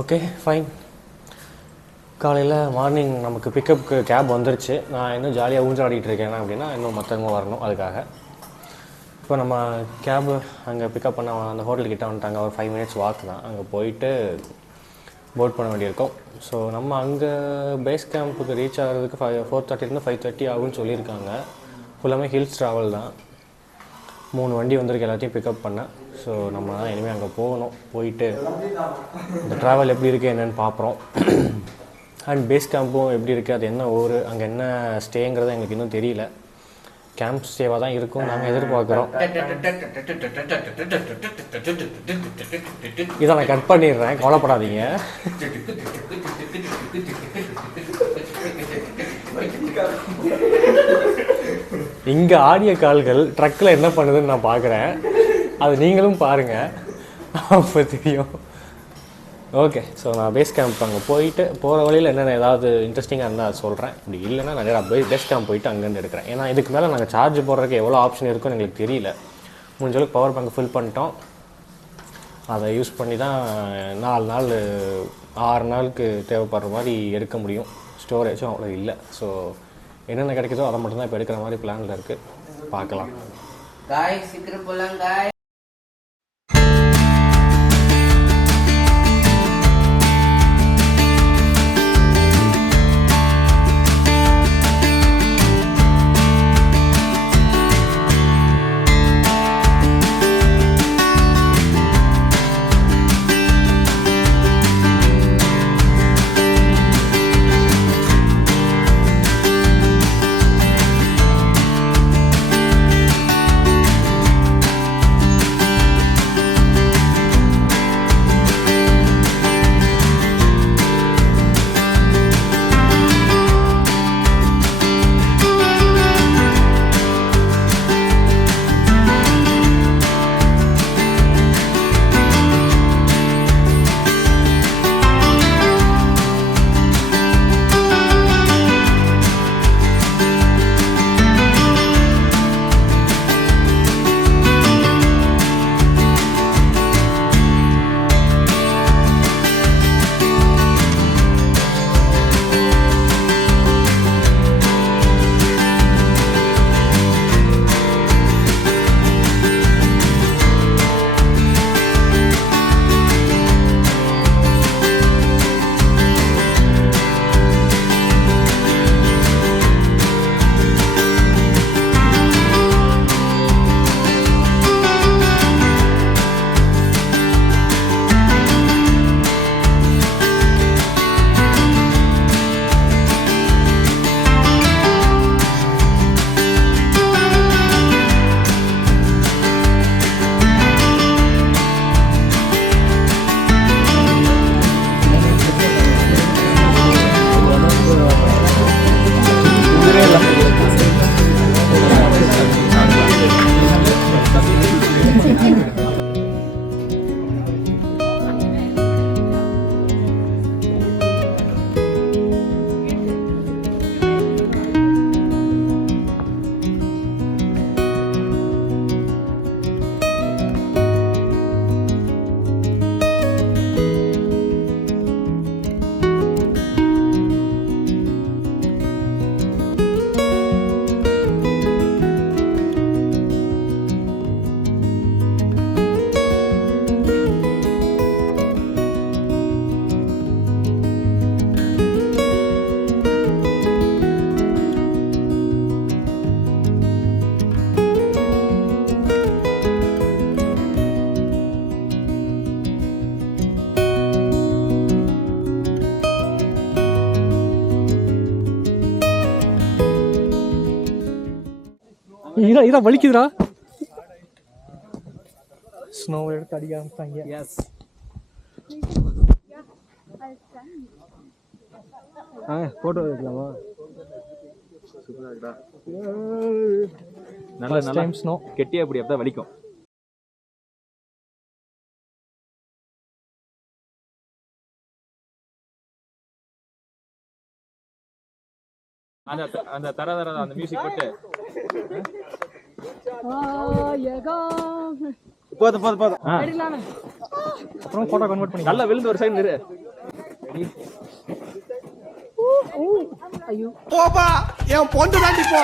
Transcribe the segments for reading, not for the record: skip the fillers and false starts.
Okay fine. காலையில் morning நமக்கு பிக்கப்புக்கு gap வந்துருச்சு. நான் இன்னும் ஜாலியாக ஊஞ்சலாடிட்டு இருக்கேன் அப்படின்னா இன்னும் மற்றவங்க வரணும். அதுக்காக இப்போ நம்ம கேபு அங்கே பிக்கப் பண்ண அந்த ஹோட்டல்கிட்ட வந்துட்டாங்க. ஒரு 5 minutes வாக் தான். அங்கே போயிட்டு போட் பண்ண வேண்டியிருக்கோம். ஸோ நம்ம அங்கே பேஸ் கேம்புக்கு ரீச் ஆகிறதுக்கு 4:30 5:30 ஆகும்னு சொல்லியிருக்காங்க. ஃபுல்லாமே ஹில்ஸ் ட்ராவல் தான். 3 வண்டி வந்திருக்கு, எல்லாத்தையும் பிக்கப் பண்ணேன். ஸோ நம்ம தான் இனிமேல் அங்கே போகணும். போயிட்டு இந்த ட்ராவல் எப்படி இருக்குது என்னென்னு பார்க்குறோம். அண்ட் பேஸ் கேம்பும் எப்படி இருக்குது, அது என்ன ஊர், அங்கே என்ன ஸ்டேங்கிறது எங்களுக்கு இன்னும் தெரியல. கேம்ப் ஸ்டேவாக தான் இருக்கும் நாங்கள் எதிர்பார்க்குறோம். இதை நான் கட் பண்ணிடுறேன், கவலைப்படாதீங்க. இங்கே ஆடிய கால்கள் ட்ரக்கில் என்ன பண்ணுதுன்னு நான் பார்க்குறேன். அது நீங்களும் பாருங்கள், அப்போ தெரியும். ஓகே, ஸோ நான் பேஸ் கேம்ப் அங்கே போயிட்டு போகிற வழியில் என்னென்ன ஏதாவது இன்ட்ரெஸ்டிங்காக இருந்தால் அது சொல்கிறேன். அப்படி இல்லைன்னா நான் பேஸ் கேம்ப் போயிட்டு அங்கேருந்து எடுக்கிறேன். ஏன்னா இதுக்கு மேலே நாங்கள் சார்ஜ் போடுறதுக்கு எவ்வளோ ஆப்ஷன் இருக்குன்னு எங்களுக்கு தெரியல. முடிஞ்ச அளவுக்கு பவர் பேங்க் ஃபில் பண்ணிட்டோம். அதை யூஸ் பண்ணி தான் 4 நாள் 6 நாளுக்கு தேவைப்படுற மாதிரி எடுக்க முடியும். ஸ்டோரேஜும் அவ்வளோ இல்லை. ஸோ என்னென்ன கிடைக்குதோ அதை மட்டும்தான் இப்போ எடுக்கிற மாதிரி பிளானில் இருக்குது. பார்க்கலாம். சீக்கிரம் போகலாம். இதான் வலிக்குதுடா. ஸ்னோ எடுத்து அடிக்க ஆரம்பிச்சாங்க. எஸ், போட்டோ எடுக்கலாமா? சூப்பரா இருக்குடா. நல்ல டைம் ஸ்னோ கெட்டியா அப்படி அப்பதான் வலிக்கும். அந்த தர அந்த மியூசிக் போட்டு போதும் போதும் போதும். அப்புறம் ஃபோட்டோ கன்வெர்ட் பண்ணி நல்லா விழுந்து ஒரு சைடு நிறு. போப்பா என் பொண்ணு தாண்டி போ.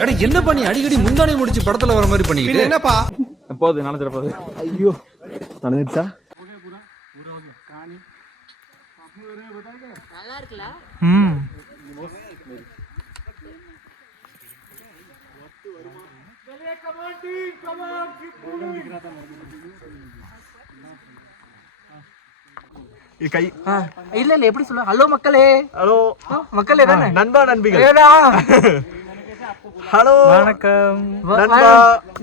அட என்ன பண்ணி அடிக்கடி முந்தானை முடிச்சு படத்துல வர மாதிரி பண்ணிக்கிட்டு என்னப்பா போகுது நனைஞ்சிட போகுது. ஐயோ நடந்துச்சா? நல்லா இருக்குல்ல? கை இல்ல எப்படி சொல்ல? ஹலோ மக்களே. ஹலோ மக்களே தானே? நண்பா நண்பிகள். ஹலோ வணக்கம். நண்பா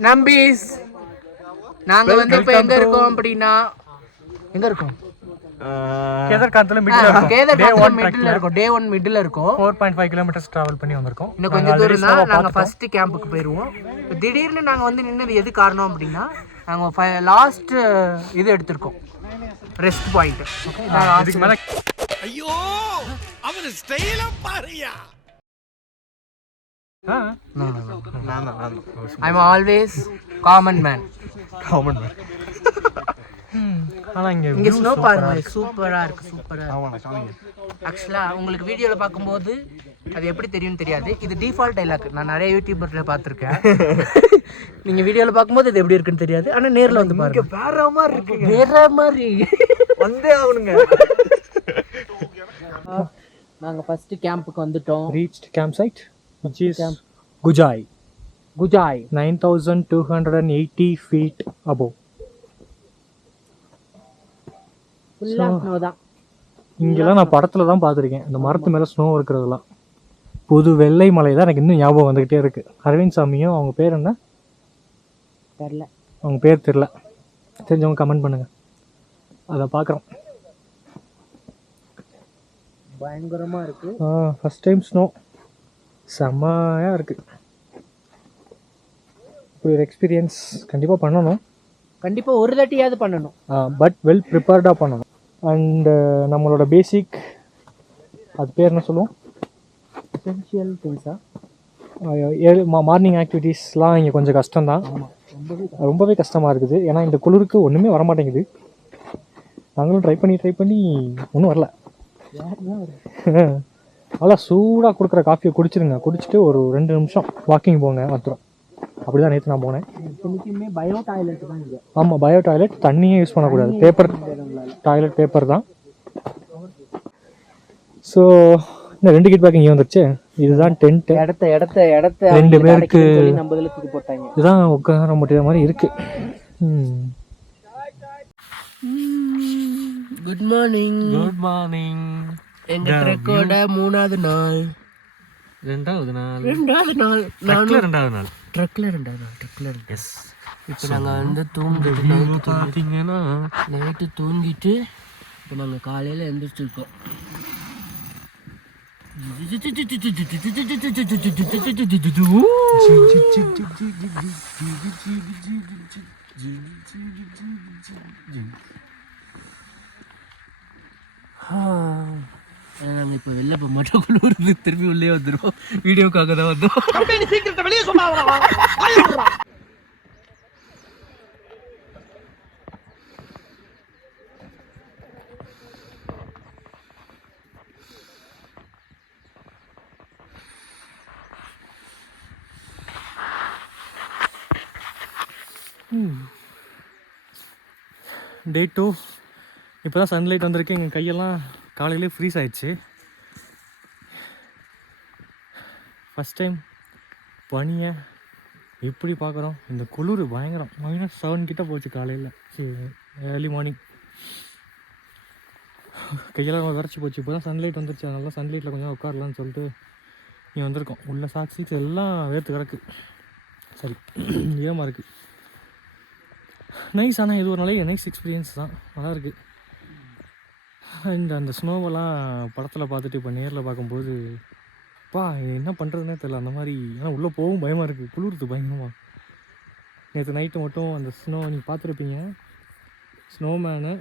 நம்பிஸ். நாங்க வந்து இப்ப எங்க இருக்கோம் அப்படின்னா எங்க இருக்கோம்? கேதார்காந்த்ல கேதார்காந்த் மிடில்ல இருக்கோம். டே 1 மிடில்ல இருக்கோம். 4.5 கிலோமீட்டர்ஸ் டிராவல் பண்ணி வந்திருக்கோம். இன்னும் கொஞ்சம் தூரம் தான் நாங்க ஃபர்ஸ்ட் கேம்புக்கு போயிருவோம். திடீர்னு நாங்க வந்து நின்னது எது காரணம் அப்படின்னா நாங்க லாஸ்ட் இது எடுத்திருக்கோம், ரெஸ்ட் பாயிண்ட். இதுக்கு மேல ஐயோ அவன் ஸ்டைல பாருயா. I'm always common man. ஆனா இங்க ஸ்னோ பாருங்க, சூப்பரா இருக்கு. சூப்பரா இருக்கு. ஆக்சுவலா உங்களுக்கு வீடியோல பாக்கும்போது அது எப்படி தெரியும்னு தெரியாது. இது டிஃபால்ட் டைலாக். நான் நிறைய யூடியூபர்ல பாத்திருக்கேன். நீங்க வீடியோல பாக்கும்போது இது எப்படி இருக்குன்னு தெரியாது. ஆனா நேர்ல வந்து பாருங்க, வேற மாதிரி இருக்கு. வேற மாதிரி வந்தே ஆகணுங்க. நாங்க ஃபர்ஸ்ட் கேம்புக்கு வந்துட்டோம். reached campsite which is Gujai. 9280 feet above. ஃபுல்லா ஸ்னோ தான். இங்கெல்லாம் நான் படத்துல தான் பார்த்துருக்கேன் இந்த மரத்து மேலே ஸ்னோ இருக்கிறதெல்லாம். புது வெள்ளை மலை தான் எனக்கு இன்னும் ஞாபகம் வந்துக்கிட்டே இருக்கு. அரவிந்த் சாமியும் அவங்க பேர் என்ன தெரியல, அவங்க பேர் தெரில, தெரிஞ்சவங்க கமெண்ட் பண்ணுங்க. அதை பார்க்குறோம். பயங்கரமா இருக்கு. ஃபஸ்ட் டைம் ஸ்னோ செம்மையாக இருக்குது. இப்படி ஒரு எக்ஸ்பீரியன்ஸ் கண்டிப்பாக பண்ணணும். கண்டிப்பா ஒரு தட்டியாவது பண்ணணும். பட் வெல் ப்ரிப்பேர்டாக பண்ணணும். அண்டு நம்மளோட பேசிக் அது பேர் என்ன சொல்லுவோம், எசென்ஷியல் திங்ஸா, மார்னிங் ஆக்டிவிட்டீஸ்லாம் இங்கே கொஞ்சம் கஷ்டம்தான். ரொம்பவே கஷ்டமாக இருக்குது. ஏன்னா இந்த குளிருக்கு ஒன்றுமே வரமாட்டேங்குது. நாங்களும் ட்ரை பண்ணி ஒன்றும் வரல. நல்லா சூடாக கொடுக்குற காஃபியை குடிச்சிருங்க. குடிச்சிட்டு ஒரு 2 நிமிஷம் வாக்கிங் போங்க, வந்துடும். அப்படி தான் நேற்று நான் போனேன். இத்தனைக்குமே பயோ டாய்லெட் தான் இங்கே. ஆமாம், பயோ டாய்லெட். தண்ணியே யூஸ் பண்ணக்கூடாது, பேப்பர் டாய்லெட், பேப்பர் தான். ஸோ இந்த 2 கிட் பேக் இங்கே வந்துருச்சு. இதுதான் டென்ட்டு. இடத்த 2 பேருக்கு நம்ம இதில் தூக்கி போட்டாங்க. இதுதான் உட்கார முடியாத மாதிரி இருக்குது. Good morning. Good morning. எங்க ட்ரெக்கோட 3வது நாள். 2வது நாள். ட்ரக்ல 2வது நாள். எஸ். இப்போ நாங்கள் வந்து தூங்கிட்டு பார்த்தீங்கன்னா நைட்டு தூங்கிட்டு இப்போ நாங்கள் காலையில் எழுந்திரிச்சிருக்கோம். நாங்கள் இப்போ வெளில போக மாட்டோம், குளிர்ந்து திரும்பி உள்ளே வந்துடுவோம். வீடியோக்காக தான் வந்தோம். வெளியே சொன்னா டே 2. இப்போ தான் சன்லைட் வந்திருக்கு. எங்கள் கையெல்லாம் காலையிலே ஃப்ரீஸ் ஆயிடுச்சு. ஃபஸ்ட் டைம் பனியை எப்படி பார்க்குறோம். இந்த குளிர் பயங்கரம். -7 கிட்ட போச்சு காலையில், ஏர்லி மார்னிங். கையெல்லாம் விரைச்சி போச்சு. இப்போ தான் சன்லைட் வந்துருச்சு. அதனால சன்லைட்டில் கொஞ்சம் உட்காரலான்னு சொல்லிட்டு இங்கே வந்திருக்கோம். உள்ள சாக்ஸிக்ஸ் எல்லாம் வேர்த்து கிடக்கு. சரி, ஈரமாக இருக்குது. நைஸ். ஆனால் இது ஒரு நாளைக்கு நைஸ் எக்ஸ்பீரியன்ஸ் தான், நல்லாயிருக்கு. அண்ட் அந்த ஸ்னோவெல்லாம் படத்தில் பார்த்துட்டு இப்போ நேரில் பார்க்கும்போது இது என்ன பண்ணுறதுனே தெரியல. அந்த மாதிரி. ஆனால் உள்ளே போகவும் பயமாக இருக்குது, குளிர்து பயங்கரமாக. நேற்று நைட்டு மட்டும் அந்த ஸ்னோ நீங்கள் பார்த்துருப்பீங்க, ஸ்னோமேனு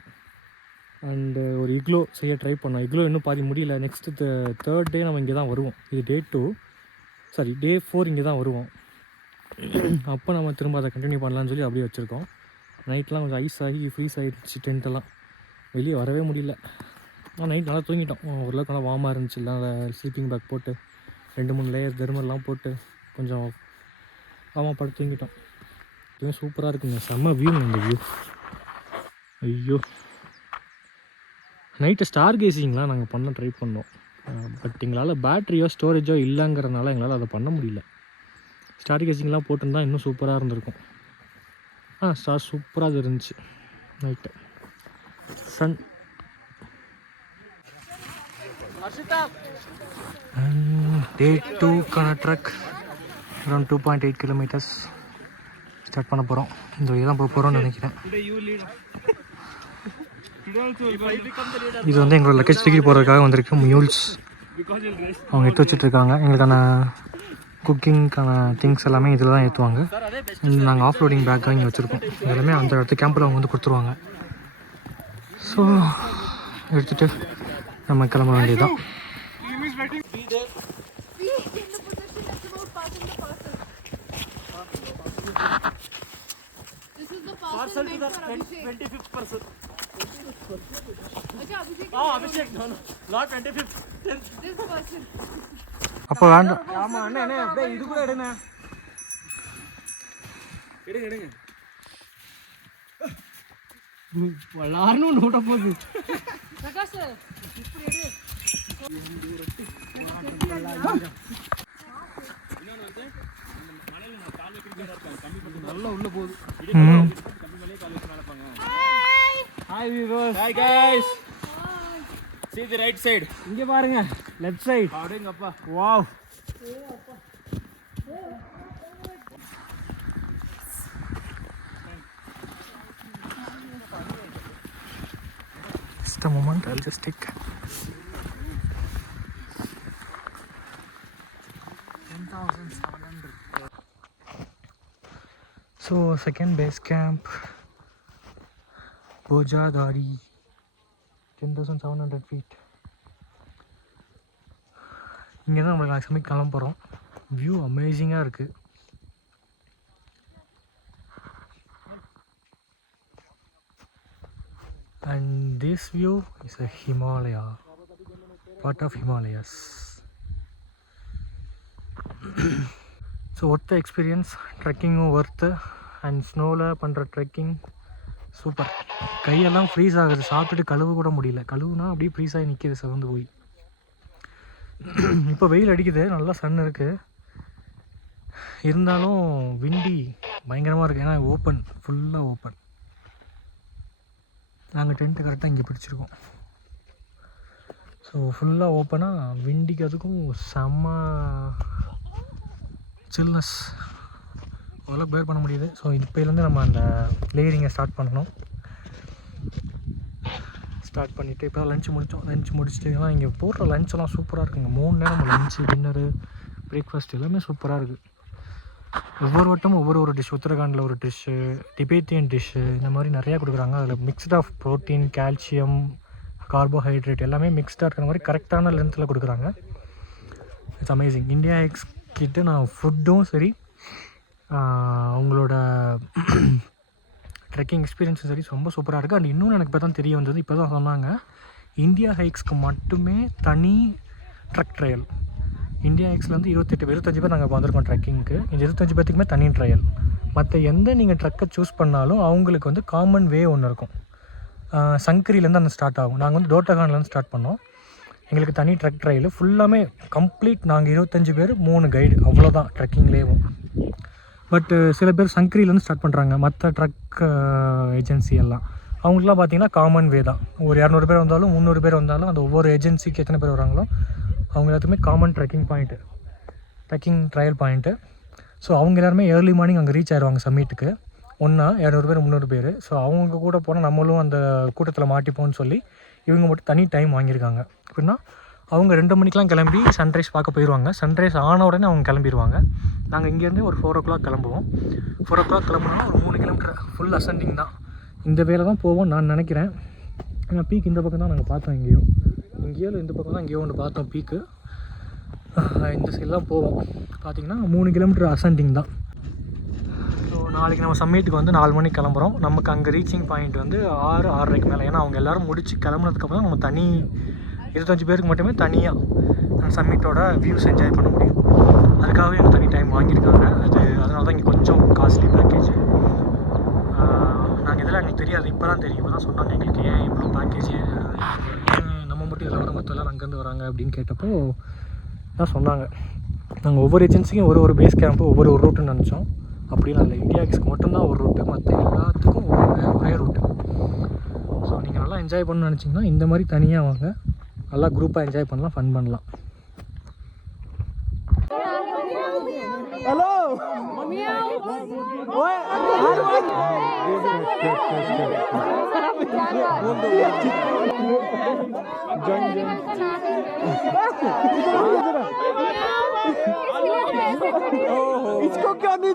அண்டு ஒரு இக்லோ செய்ய ட்ரை பண்ணோம். இக்லோ இன்னும் பாதி முடியல. நெக்ஸ்ட்டு 3rd டே நம்ம இங்கே தான் வருவோம். இது டே 4 இங்கே தான் வருவோம். அப்போ நம்ம திரும்ப அதை கண்டினியூ பண்ணலான்னு சொல்லி அப்படியே வச்சுருக்கோம். நைட்லாம் கொஞ்சம் ஐஸ் ஆகி ஃப்ரீஸ் ஆகிடுச்சு டென்ட்டெல்லாம், வெளியே வரவே முடியல. ஆனால் நைட் நல்லா தூங்கிட்டோம். ஓரளவுக்கு நல்லா வார்மாக இருந்துச்சு. இல்லை ஸ்லீப்பிங் பேக் போட்டு 2-3 லேயர் தெர்மல்லாம் போட்டு கொஞ்சம் வார்மாக படுத்து தூங்கிட்டோம். இதுவும் சூப்பராக இருக்குங்க, செம்ம வியூ. இந்த வியூ ஐயோ! நைட்டு ஸ்டார் கேசிங்லாம் நாங்கள் பண்ண ட்ரை பண்ணோம். பட் எங்களால் பேட்ரியோ ஸ்டோரேஜோ இல்லைங்கிறதுனால எங்களால் அதை பண்ண முடியல. ஸ்டார் கேசிங்லாம் போட்டிருந்தா இன்னும் சூப்பராக இருந்திருக்கும். ஸ்டார் சூப்பராக இருந்துச்சு நைட்டு. சன் டே 2க்கான ட்ரக் அரௌண்ட் 2.8 கிலோமீட்டர்ஸ் ஸ்டார்ட் பண்ண போகிறோம். இந்த வழி தான் போக போகிறோம்னு நினைக்கிறேன். இது வந்து எங்களோட லக்கேஜ் தூக்கி போகிறதுக்காக வந்திருக்கு மியூல்ஸ். அவங்க எடுத்து வச்சுட்ருக்காங்க. எங்களுக்கான குக்கிங்க்கான திங்ஸ் எல்லாமே இதில் தான் ஏற்றுவாங்க. நாங்கள் ஆஃப்லோடிங் பேக்காக இங்கே வச்சுருக்கோம். எல்லாமே அந்த இடத்து கேம்பில் அவங்க வந்து கொடுத்துருவாங்க. ஸோ எடுத்துகிட்டு நம்ம கிளம்ப வேண்டியதுதான். Parcel to the 25th person. Abhishek, no, not 25th. This person. அப்போ வேண்டாம். ஆமா அண்ணே அண்ணே அப்படியே இது கூட எடுங்க. எடுங்க. எல்லாரும் நோட்ட போகுது. பிரகாஷ் இப்படி எடு. இன்னொன்னு வந்து மலையில நான் கால் வைக்கிறதா இருக்காங்க. கம்மி பண்ணி நல்லா உள்ள போகுது. கம்மி பண்ணி கால் வச்சு நடப்பாங்க. Hi viewers. Hi guys. See the right side. இங்க பாருங்க, லெஃப்ட் சைடு. அடேங்கப்பா. Wow. Just a moment, I'll just take. So second base camp, Bojadari, 10,700 feet. இங்கே தான் நம்மளுக்கு சமைக்க கிளம்ப போகிறோம். வியூ அமேசிங்காக இருக்குது. And this view is a Himalaya, part of Himalayas. So worth the experience, trekking worth, and snowவில் பண்ணுற trekking super. கையெல்லாம் freeze ஆகுது, சாப்பிட்டுட்டு கழுவு கூட முடியல. கழுவுனா அப்படியே ஃப்ரீஸ் ஆகி நிற்கிது செவந்து போய். இப்போ வெயில் அடிக்குது, நல்லா சன் இருக்குது. இருந்தாலும் விண்டி பயங்கரமாக இருக்குது. ஏன்னா ஓப்பன், ஃபுல்லாக ஓப்பன். நாங்கள் டென்ட்டு கரெக்டாக இங்கே பிடிச்சிருக்கோம். ஸோ ஃபுல்லாக ஓப்பனாக விண்டிக்கு அதுக்கும் செம்ம சில்னஸ், ஓரளவுக்கு பேர் பண்ண முடியுது. ஸோ இப்போலேருந்து நம்ம அந்த லேயரிங்கை ஸ்டார்ட் பண்ணணும். ஸ்டார்ட் பண்ணிவிட்டு இப்போ லஞ்ச் முடித்தோம். லஞ்ச் முடிச்சுட்டு ஏன்னா இங்கே போடுற லஞ்செல்லாம் சூப்பராக இருக்குங்க. 3 நேரம் லஞ்சு, டின்னரு, பிரேக்ஃபாஸ்ட் எல்லாமே சூப்பராக இருக்குது. ஒவ்வொரு வட்டமும் ஒவ்வொரு டிஷ். உத்தரகாண்டில் ஒரு டிஷ்ஷு, டிபேத்தியன் டிஷ்ஷு, இந்த மாதிரி நிறையா கொடுக்குறாங்க. அதில் mixed of protein, calcium, carbohydrate எல்லாமே மிக்ஸ்டாக இருக்கிற மாதிரி கரெக்டான லென்த்தில் கொடுக்குறாங்க. It's amazing. இந்தியா எக்ஸ் கிட்ட நான் ஃபுட்டும் சரி, அவங்களோட ட்ரெக்கிங் எக்ஸ்பீரியன்ஸும் சரி ரொம்ப சூப்பராக இருக்குது. அண்ட் இன்னொன்று எனக்கு இப்போ தான் தெரிய வந்தது, இப்போ தான் சொன்னாங்க, இந்தியா ஹைக்ஸ்க்கு மட்டுமே தனி ட்ரக் ட்ரையல். இந்தியா ஹைக்ஸ்லேருந்து 25 பேர் நாங்கள் வந்திருக்கோம் ட்ரெக்கிங்க்கு. இந்த 25 பேர்த்துக்குமே தனி ட்ரையல். மற்ற எந்த நீங்கள் ட்ரக்கை சூஸ் பண்ணாலும் அவங்களுக்கு வந்து காமன் வே ஒன்று இருக்கும். சங்கரிலேருந்து அந்த ஸ்டார்ட் ஆகும். நாங்கள் வந்து டோட்டகான்லேருந்து ஸ்டார்ட் பண்ணோம். எங்களுக்கு தனி ட்ரக் ட்ரையல் ஃபுல்லாமே கம்ப்ளீட். நாங்கள் 25 பேர், 3 கைடு, அவ்வளோதான் ட்ரெக்கிங்லேயும். பட்டு சில பேர் சங்கரிலேருந்து ஸ்டார்ட் பண்ணுறாங்க. மற்ற ட்ரக் ஏஜென்சி எல்லாம் அவங்களுக்குலாம் பார்த்திங்கன்னா காமன் வே தான். ஒரு 200 பேர் வந்தாலும் 300 பேர் வந்தாலும் அந்த ஒவ்வொரு ஏஜென்சிக்கு எத்தனை பேர் வராங்களோ அவங்க எல்லாத்துக்குமே common trekking trial point. So அவங்க எல்லாருமே ஏர்லி மார்னிங் அங்கே ரீச் ஆயிடுவாங்க சம்மிட்டுக்கு. 200 பேர் 300 பேர். ஸோ அவங்க கூட போனால் நம்மளும் அந்த கூட்டத்தில் மாட்டிப்போம்னு சொல்லி இவங்க மட்டும் தனி டைம் வாங்கியிருக்காங்க. எப்படின்னா அவங்க 2 மணிக்கெலாம் கிளம்பி சன்ரைஸ் பார்க்க போயிடுவாங்க. சன்ரைஸ் ஆன உடனே அவங்க கிளம்பிடுவாங்க. நாங்கள் இங்கேருந்து ஒரு 4 o'clock கிளம்புவோம். 4 o'clock கிளம்புனா ஒரு 3 கிலோமீட்டர் ஃபுல் அசெண்டிங் தான். இந்த வேலை தான் போவோம் நான் நினைக்கிறேன். ஏன்னா பீக் இந்த பக்கம் தான் நாங்கள் பார்த்தோம். இங்கேயோ இந்த பக்கம் தான் இங்கேயோ ஒன்று பார்த்தோம் பீக்கு. இந்த சைடு தான் போவோம். பார்த்திங்கன்னா 3 கிலோமீட்டர் அசெண்டிங் தான். ஸோ நாளைக்கு நம்ம சம்மிட்டுக்கு வந்து 4 மணிக்கு கிளம்புறோம். நமக்கு அங்கே ரீச்சிங் பாயிண்ட் வந்து 6-6:30 மேலே. ஏன்னா அவங்க எல்லோரும் முடிச்சு கிளம்புனதுக்கப்புறம் நம்ம தனி 25 பேருக்கு மட்டுமே தனியாக அந்த சம்மிட்டோட வியூஸ் என்ஜாய் பண்ண முடியும். அதுக்காகவே எனக்கு தனி டைம் வாங்கியிருக்காங்க. அதனால தான் இங்கே கொஞ்சம் காஸ்ட்லி பேக்கேஜ். நாங்கள் இதெல்லாம் எங்களுக்கு தெரியாது, இப்போ தான் தெரியும். இப்போ தான் சொன்னாங்க எங்களுக்கு ஏன் இவ்வளோ பேக்கேஜ், நம்ம மட்டும் இதில் வர மற்ற எல்லோரும் அங்கேருந்து வராங்க அப்படின்னு கேட்டப்போ தான் சொன்னாங்க. நாங்கள் ஒவ்வொரு ஏஜென்சிக்கும் ஒரு பேஸ் கேம்ப்பு ஒவ்வொரு ரூட்டுன்னு நினச்சோம். அப்படிலாம் இல்லை, இந்தியா எக்ஸ்க்கு மட்டும்தான் ஒரு ரூட்டு, மற்ற எல்லாத்துக்கும் ஒரே ரூட்டு. ஸோ நீங்கள் நல்லா என்ஜாய் பண்ணணும்னு நினச்சிங்கன்னா இந்த மாதிரி தனியாக வாங்க, நல்லா குரூப்பாக என்ஜாய் பண்ணலாம், ஃபன் பண்ணலாம். ஹலோ इसको क्या नहीं